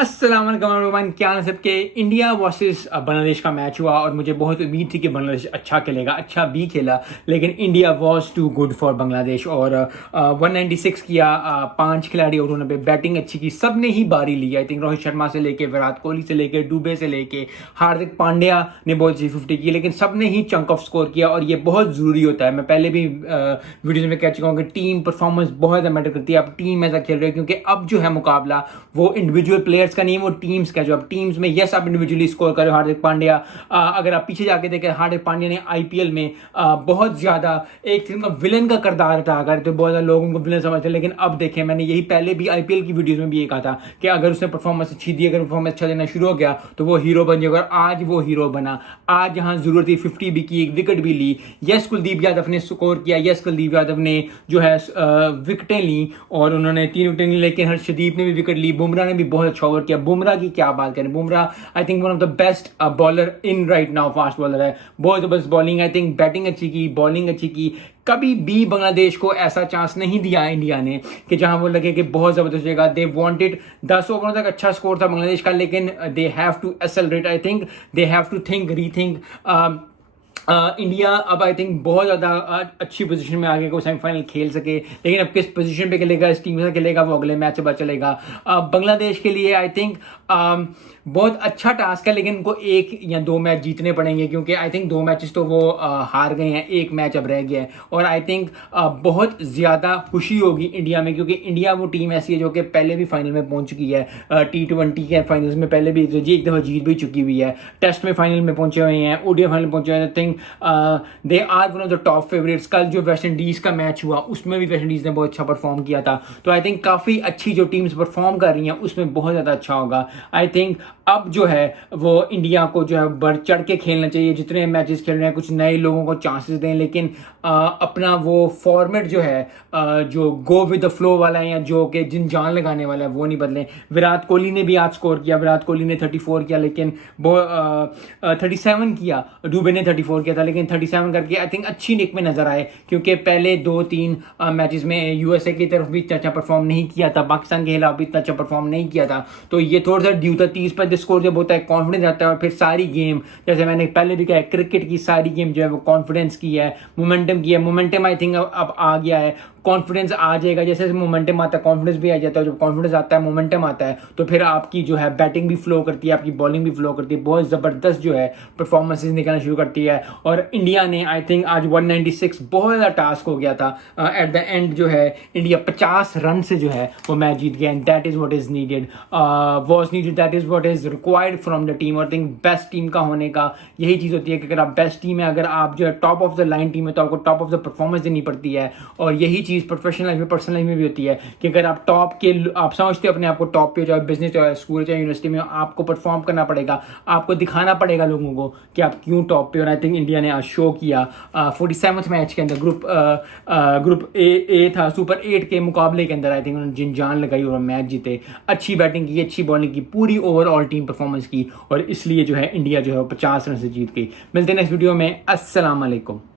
अस्सलाम वालेकुम एवरीवन, क्या हाल है सबके। इंडिया वर्सेस बांग्लादेश का मैच हुआ और मुझे बहुत उम्मीद थी कि बांग्लादेश अच्छा खेलेगा, अच्छा भी खेला, लेकिन India was too good for Bangladesh. और 196 किया, 5 खिलाड़ी और उन्होंने बैटिंग अच्छी की, सब ने ही बारी ली। आई थिंक रोहित शर्मा से लेके विराट कोहली से लेके डुबे से लेके हार्दिक पांड्या ने बहुत अच्छी 50 की, लेकिन सब ने ही चंक ऑफ स्कोर किया और ये बहुत ज़रूरी होता है। मैं पहले भी वीडियोज में कह चुका हूँ कि टीम परफॉर्मेंस बहुत ज़्यादा मैटर करती है। अब टीम ऐसा खेल रहे हैं क्योंकि अब जो है मुकाबला वो इंडिविजुअल प्लेयर्स का नहीं है, वो टीम्स का। जो अब टीम्स में यस आप इंडिविजुअली स्कोर कर रहे हो, हार्दिक पांड्या, अगर आप पीछे जाके देखें, हार्दिक पांड्या ने आईपीएल में बहुत ज्यादा एक फिल्म का विलन का किरदार अदा कर, तो बहुत ज्यादा लोग उनको विलन समझते हैं। लेकिन अब देखें, मैंने यही पहले भी आईपीएल की वीडियोस में भी ये कहा था कि अगर उसने परफॉर्मेंस अच्छी दी, अगर परफॉर्मेंस अच्छा देना शुरू हो गया तो वो हीरो बन जाएगा। और आज वो हीरो बना। आज जहां जरूरत थी 50 भी की, एक विकेट भी ली। यस कुलदीप यादव ने स्कोर किया, यस कुलदीप यादव ने जो है विकेटें ली और उन्होंने 3 विकेटें ली, लेकिन हर्षदीप ने भी विकेट ली। बुमराह ने भी बहुत अच्छा ओवर किया। बुमराह की क्या बात करें, Bumrah I think one of the best bowler in right now, fast bowler है, बहुत जबरदस्त बॉलिंग। आई थिंक बैटिंग अच्छी की, बॉलिंग अच्छी की। कभी भी बांग्लादेश को ऐसा चांस नहीं दिया इंडिया ने कि जहां वो लगे कि बहुत जबरदस्त जगह। दे वांटेड 10 ओवरों तक अच्छा स्कोर था बांग्लादेश का, लेकिन they have to accelerate. I think they have to think rethink. India अब आई थिंक बहुत ज़्यादा अच्छी पोजीशन में आगे को सेमीफाइनल खेल सके, लेकिन अब किस पोजीशन पे खेलेगा, इस टीम से खेलेगा, वो अगले मैच से पता चलेगा। बांग्लादेश के लिए आई थिंक बहुत अच्छा टास्क है, लेकिन उनको 1 या 2 मैच जीतने पड़ेंगे, क्योंकि आई थिंक 2 मैचेस तो वो हार गए हैं, 1 मैच अब रह गया है। और आई थिंक बहुत ज़्यादा खुशी होगी इंडिया में, क्योंकि इंडिया वो टीम ऐसी है जो कि पहले भी फाइनल में पहुंच चुकी है। T20 के फाइनल्स में पहले भी एक दफ़ा जीत भी चुकी हुई है, टेस्ट में फाइनल में पहुंचे हुए हैं, ओडीआई फाइनल में पहुंचे हुए हैं। I think they are one of the top favourites. कल जो वेस्ट इंडीज़ का मैच हुआ उसमें भी वेस्ट इंडीज़ ने बहुत अच्छा परफॉर्म किया था। तो आई थिंक काफ़ी अच्छी जो टीम्स परफॉर्म कर रही हैं उसमें बहुत ज़्यादा अच्छा होगा। आई थिंक अब जो है वो इंडिया को जो है बढ़ चढ़ के खेलना चाहिए। जितने मैचेस खेल रहे हैं कुछ नए लोगों को चांसेस दें, लेकिन अपना वो फॉर्मेट जो है जो गो विद द फ्लो वाला है या जो कि जिन जान लगाने वाला है वो नहीं बदलें। विराट कोहली ने भी आज स्कोर किया, विराट कोहली ने 34 किया, लेकिन वो 37 किया, डुबे ने 34 किया था, लेकिन 37 करके आई थिंक अच्छी निक में नजर आए, क्योंकि पहले 2-3 मैचेस में यूएसए की तरफ भी इतना अच्छा परफॉर्म नहीं किया था, पाकिस्तान के खिलाफ भी इतना अच्छा परफॉर्म नहीं किया था। तो ये थोड़ा सा ड्यू था। 30 पर स्कोर जब होता है कॉन्फिडेंस आता है, और फिर सारी गेम, जैसे मैंने पहले भी कहा, क्रिकेट की सारी गेम जो है वो कॉन्फिडेंस की है, मोमेंटम की है। मोमेंटम आई थिंक अब आ गया है, कॉन्फिडेंस आ जाएगा। जैसे मोमेंटम आता है कॉन्फिडेंस भी आ जाता है, जब कॉन्फिडेंस आता है मोमेंटम आता है तो फिर आपकी जो है बैटिंग भी फ्लो करती है, आपकी बॉलिंग भी फ्लो करती है, बहुत ज़बरदस्त जो है परफॉर्मेंसेज निकलना शुरू करती है। और इंडिया ने आई थिंक आज 196 बहुत ज़्यादा टास्क हो गया था। एट द एंड जो है इंडिया 50 रन से जो है वो मैच जीत गया, and that is what is needed, was needed, that is what is required from the team. और थिंक बेस्ट टीम का होने का यही चीज़ होती है कि अगर आप बेस्ट टीम है, अगर आप जो है top of the line team है, तो आपको टॉप ऑफ द परफॉर्मेंस देनी पड़ती है। और यही चीज़ प्रोफेशनल लाइफ में, पर्सनल लाइफ में भी होती है कि अगर आप टॉप के, आप समझते हो अपने आप को टॉप पे, चाहे बिजनेस, चाहे स्कूल, चाहे यूनिवर्सिटी में, आपको परफॉर्म करना पड़ेगा, आपको दिखाना पड़ेगा लोगों को कि आप क्यों टॉप पे। और आई थिंक इंडिया ने आज शो किया 47वें मैच के अंदर, ग्रुप ए था, सुपर 8 के मुकाबले के अंदर आई थिंक उन्होंने जिन जान लगाई और मैच जीते। अच्छी बैटिंग की, अच्छी बॉलिंग की, पूरी ओवरऑल टीम परफॉर्मेंस की, और इसलिए जो है इंडिया जो है 50 रन से जीत गई। मिलते हैं नेक्स्ट वीडियो में। अस्सलाम वालेकुम।